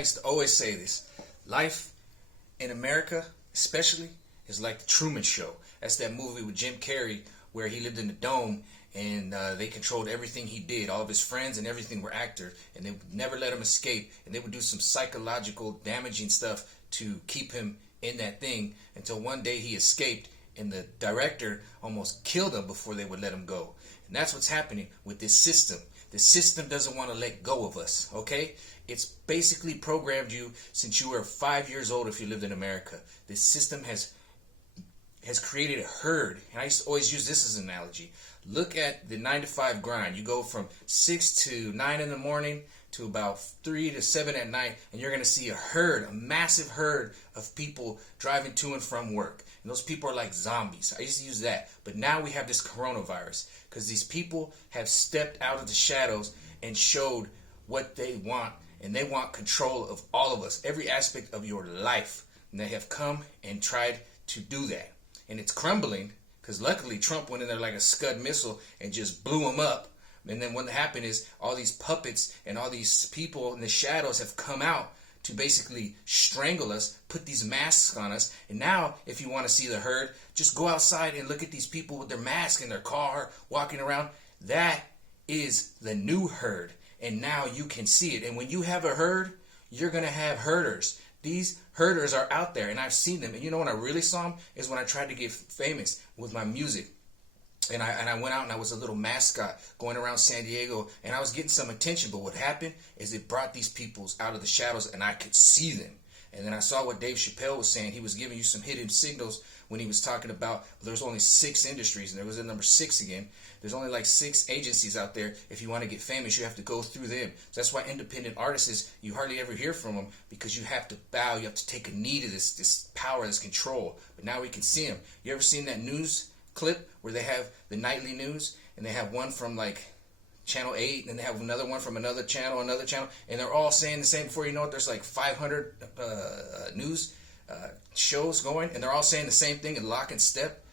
used to always say this. Life in America, especially, is like the Truman Show. That's that movie with Jim Carrey where he lived in the dome and they controlled everything he did. All of his friends and everything were actors, and they would never let him escape, and they would do some psychological damaging stuff to keep him in that thing until one day he escaped, and the director almost killed him before they would let him go. And that's what's happening with this system. The system doesn't want to let go of us, okay? It's basically programmed you since you were 5 years old if you lived in America. This system has created a herd. And I used to always use this as an analogy. Look at the 9 to 5 grind. You go from 6 to 9 in the morning to about 3 to 7 at night, and you're going to see a herd, a massive herd of people driving to and from work. And those people are like zombies. I used to use that. But now we have this coronavirus because these people have stepped out of the shadows and showed what they want. And they want control of all of us, every aspect of your life. And they have come and tried to do that. And it's crumbling because luckily Trump went in there like a Scud missile and just blew them up. And then what happened is all these puppets and all these people in the shadows have come out to basically strangle us, put these masks on us. And now, if you want to see the herd, just go outside and look at these people with their mask in their car walking around. That is the new herd. And now you can see it. And when you have a herd, you're going to have herders. These herders are out there, and I've seen them. And you know when I really saw them is when I tried to get famous with my music. And I went out and I was a little mascot going around San Diego, and I was getting some attention. But what happened is it brought these people out of the shadows, and I could see them. And then I saw what Dave Chappelle was saying. He was giving you some hidden signals when he was talking about there's only 6 industries, and there was a number 6 again. There's only like 6 agencies out there. If you want to get famous, you have to go through them. So that's why independent artists, you hardly ever hear from them, because you have to bow. You have to take a knee to this power, this control. But now we can see them. You ever seen that news clip where they have the nightly news, and they have one from like Channel 8, and they have another one from another channel, and they're all saying the same. Before you know it, there's like 500 news shows going, and they're all saying the same thing in lock and step.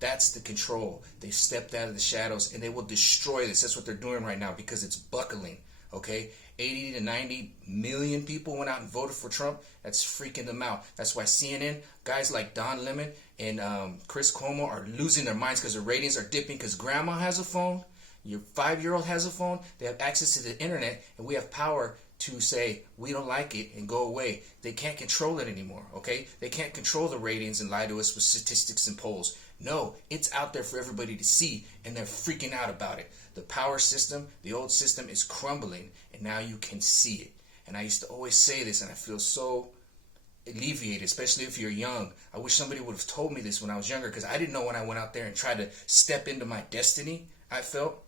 That's the control. They've stepped out of the shadows, and they will destroy this. That's what they're doing right now because it's buckling, okay? 80 to 90 million people went out and voted for Trump. That's freaking them out. That's why CNN, guys like Don Lemon and Chris Cuomo are losing their minds because their ratings are dipping because grandma has a phone. Your 5-year-old has a phone. They have access to the internet, and we have power to say we don't like it and go away. They can't control it anymore, okay? They can't control the ratings and lie to us with statistics and polls. No, it's out there for everybody to see, and they're freaking out about it. The power system, the old system is crumbling, and now you can see it. And I used to always say this, and I feel so alleviated, especially if you're young. I wish somebody would have told me this when I was younger, because I didn't know when I went out there and tried to step into my destiny. I felt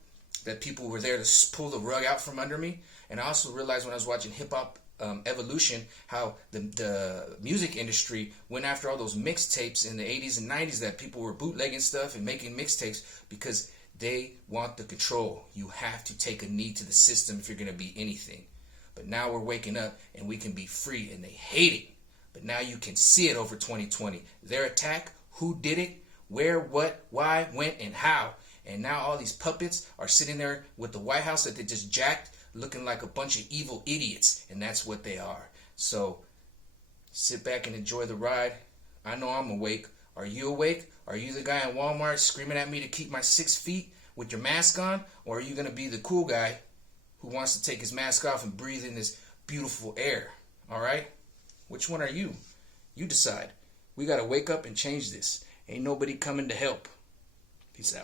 that people were there to pull the rug out from under me. And I also realized when I was watching hip-hop evolution, how the music industry went after all those mixtapes in the 80s and 90s that people were bootlegging stuff and making mixtapes because they want the control. You have to take a knee to the system if you're going to be anything. But now we're waking up and we can be free, and they hate it. But now you can see it over 2020. Their attack, who did it, where, what, why, when, and how. And now all these puppets are sitting there with the White House that they just jacked, looking like a bunch of evil idiots. And that's what they are. So sit back and enjoy the ride. I know I'm awake. Are you awake? Are you the guy in Walmart screaming at me to keep my 6 feet with your mask on? Or are you going to be the cool guy who wants to take his mask off and breathe in this beautiful air? All right? Which one are you? You decide. We got to wake up and change this. Ain't nobody coming to help. Peace out.